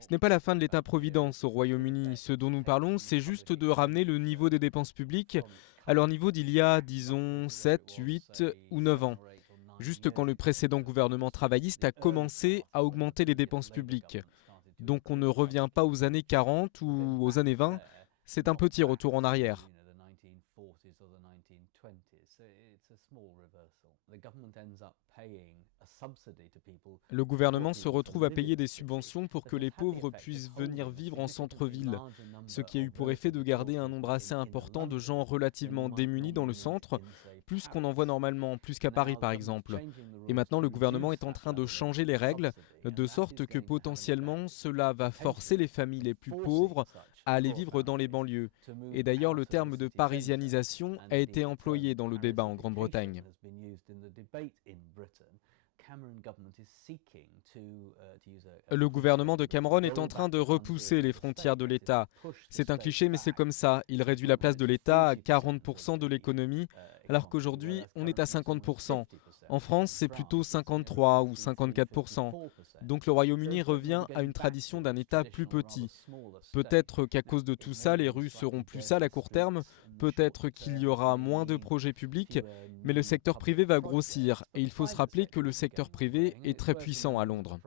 Ce n'est pas la fin de l'État-providence au Royaume-Uni. Ce dont nous parlons, c'est juste de ramener le niveau des dépenses publiques à leur niveau d'il y a, disons, 7, 8 ou 9 ans. Juste quand le précédent gouvernement travailliste a commencé à augmenter les dépenses publiques. Donc on ne revient pas aux années 40 ou aux années 20, c'est un petit retour en arrière. Le gouvernement se retrouve à payer des subventions pour que les pauvres puissent venir vivre en centre-ville, ce qui a eu pour effet de garder un nombre assez important de gens relativement démunis dans le centre, plus qu'on en voit normalement, plus qu'à Paris par exemple. Et maintenant le gouvernement est en train de changer les règles, de sorte que potentiellement cela va forcer les familles les plus pauvres à aller vivre dans les banlieues. Et d'ailleurs le terme de parisianisation a été employé dans le débat en Grande-Bretagne. Le gouvernement de Cameron est en train de repousser les frontières de l'État. C'est un cliché, mais c'est comme ça. Il réduit la place de l'État à 40% de l'économie, alors qu'aujourd'hui, on est à 50%. En France, c'est plutôt 53 ou 54%. Donc le Royaume-Uni revient à une tradition d'un État plus petit. Peut-être qu'à cause de tout ça, les rues seront plus sales à court terme, peut-être qu'il y aura moins de projets publics, mais le secteur privé va grossir et il faut se rappeler que le secteur privé est très puissant à Londres.